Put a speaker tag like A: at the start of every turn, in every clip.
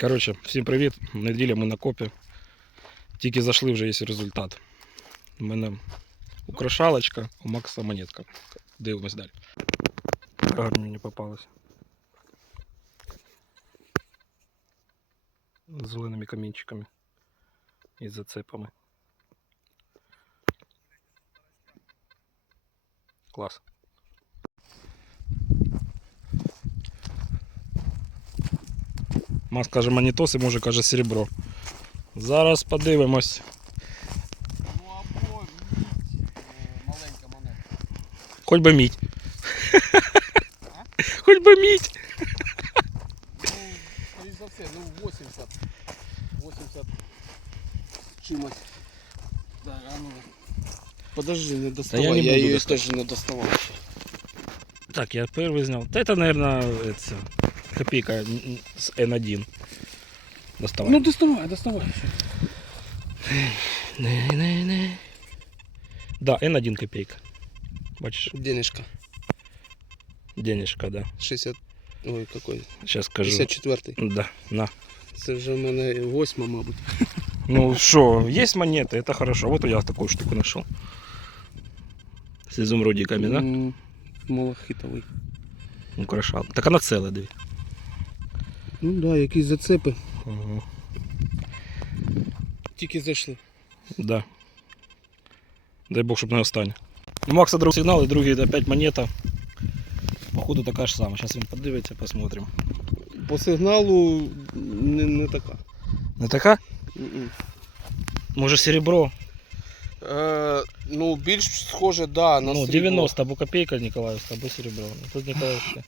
A: Коротше, всім привіт. Неділя ми на копі. Тільки зайшли, вже є результат. У мене украшалочка, у Макса монетка. Дивимось далі. Гарно мені попалось. З зеленими камінчиками і з зацепами. Клас. Макс каже монітос і може каже серебро. Зараз подивимось.
B: Ну або мідь, е, маленька монета.
A: Хоч би мідь. Хоч би мідь.
B: Ну, скоріш за все, ну 80. 80 з чимось. Так, а ну. Подожди, не доставай.
A: я не буду
B: її
A: доставати.
B: теж не доставав.
A: Так, я первый знял. Да это, наверное, это, копейка с N1. Доставай.
B: Ну доставай, доставай.
A: Да, N1 копейка. Бачиш,
B: Денежка.
A: денежка, да.
B: 60. Ой, какой.
A: Сейчас скажу.
B: 54-й.
A: Да, на.
B: Це вже в мене восьма, мабуть.
A: Ну что, есть монеты, это хорошо. Вот я такую штуку нашел. С изумрудиками, да?
B: М, Малахитовий.
A: Украшал. Так она целая, диві.
B: Ну так, да, якісь зацепи.
A: Угу.
B: Тільки зайшли.
A: Да. Дай Бог, щоб не останнє. У Макса другий сигнал і другий опять монета. Походу така ж сама. Зараз він подивиться, посмотрим.
B: По сигналу не, не така.
A: Не така?
B: М-м.
A: Може серебро?
B: Е, ну, більш схоже, да, на
A: ну,
B: срібло.
A: 90 або копейка Ніколаївська, або серебро. Ну, Тут Ніколаївська.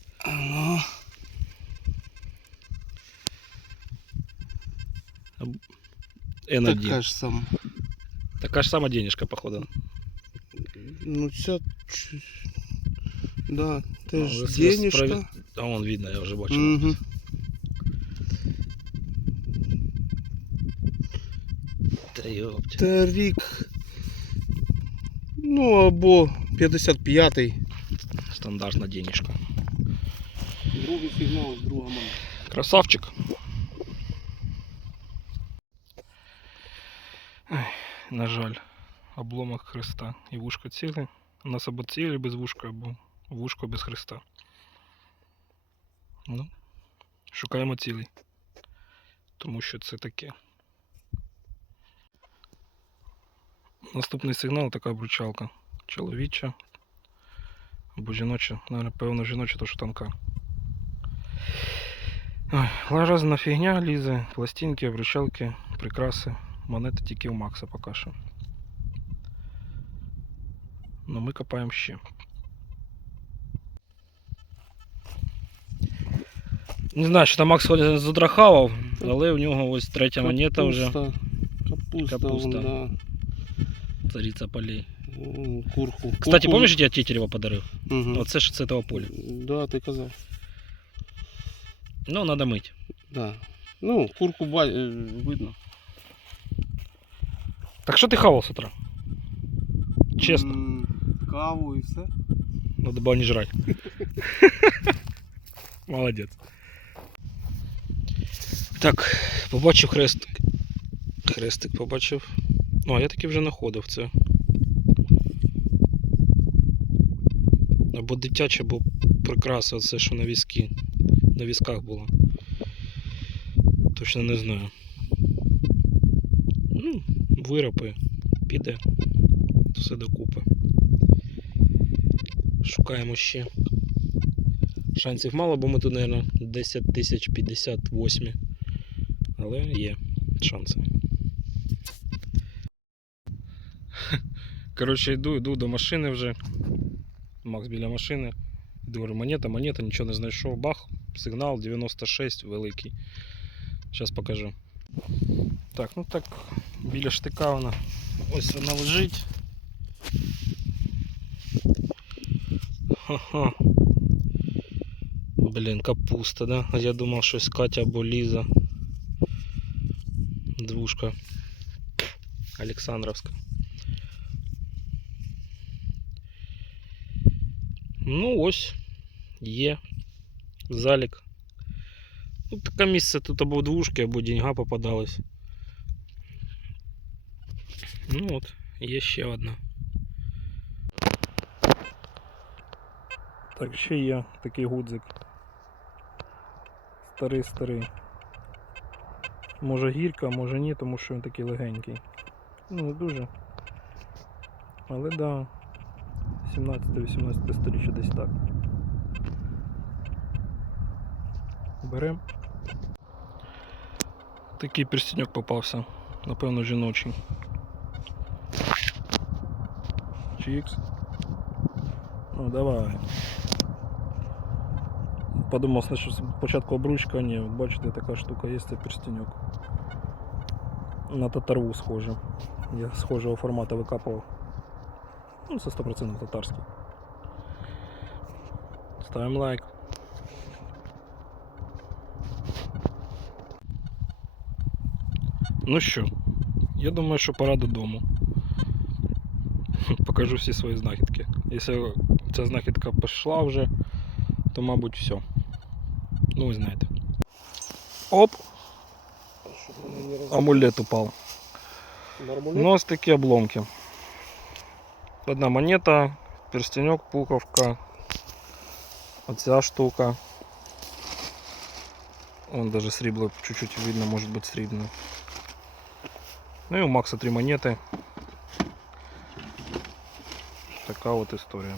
A: N1.
B: така ж сама.
A: Така ж сама денежка, походу.
B: Ну, ця... ч- Да,
A: Ну,
B: теж
A: ось- ось
B: денежка.
A: справі- А вон видно, я вже бачив.
B: Угу.
A: Та йопті.
B: Та рік. Ну, або 55-й.
A: Стандартна денежка.
B: Другий сигнал, друга монета.
A: Красавчик. На жаль, обломок хреста і вушко ціле. У нас або цілі без вушка, або вушко без хреста. Ну, шукаємо цілий. Тому що це таке. Наступний сигнал така обручалка. Чоловіча. Або жіноча, наверное, певно жіноча, то що тонка. Ой, разна фігня лізе, пластинки, обручалки, прикраси. Монети тільки у Макса поки що. Ну ми копаємо ще. Не знаю, що там Макс ходить задрахавав, але у нього ось третя монета вже.
B: Капуста. Капуста,
A: Капуста.
B: вон, да.
A: Цариця полей.
B: М, Курку.
A: Кстати,
B: Курку-
A: пам'ятаєш, я Тетерева подарив?
B: Мгм.
A: Оце ж з цього поля.
B: Да, ти казав.
A: Ну, треба мити.
B: Да. Ну, курку ба... е, видно.
A: Так що ти хавав з утра? Чесно.
B: М, Каву і все.
A: Надо было не жрать. Молодец. Так, побачив хрестик. Хрестик побачив. Ну, а я таки вже знаходив це. Або дитяче, або прикраса, оце, що на візки. На візках було. Точно не знаю. Ну, виропи. Піде. Все докупи. Шукаємо ще. Шансів мало, бо ми тут, мабуть, 10 тисяч 58. Але є шанси. Коротше, йду, йду до машини вже. Макс біля машини. Йду, говорю, монета, монета, нічого не знайшов. Бах, сигнал 96 великий. Зараз покажу. Так, ну так, біля штика вона. Ось вона лежить. Ха-ха. Блін, капуста, да? А я думав, щось Катя або Ліза. Двушка. Олександровська. Ну ось. Є. Залік. Ну, таке місце тут або двушки, або деньга попадались. Ну от, є ще одна. Так, ще є такий гудзик. Старий старий. Може гірка, може ні, тому що він такий легенький. Ну, не дуже. Але да. 17-18 сторіччя десь так. Берем. Такий перстеньок попався. Напевно, жіночий. Чікс. Ну, давай. Подумав, значить, спочатку обручка, ні, бачите, така штука є, це перстеньок. На татарву схоже. Я схожого формату викапував. Ну, це 100% татарський. Ставимо лайк. Ну що, я думаю, що пора додому. Покажу всі свої знахідки. Якщо ця знахідка пішла вже, то мабуть все. Ну, ви знаєте. Оп,
B: Щоб вони не роз...
A: амулет упав.
B: Мармулет?
A: Ну, ось такі обломки. Одна монета, перстенек, пуковка. Оця штука. Вон даже срібло чуть-чуть видно, может быть срібне. Ну і у Макса три монети. Така от історія.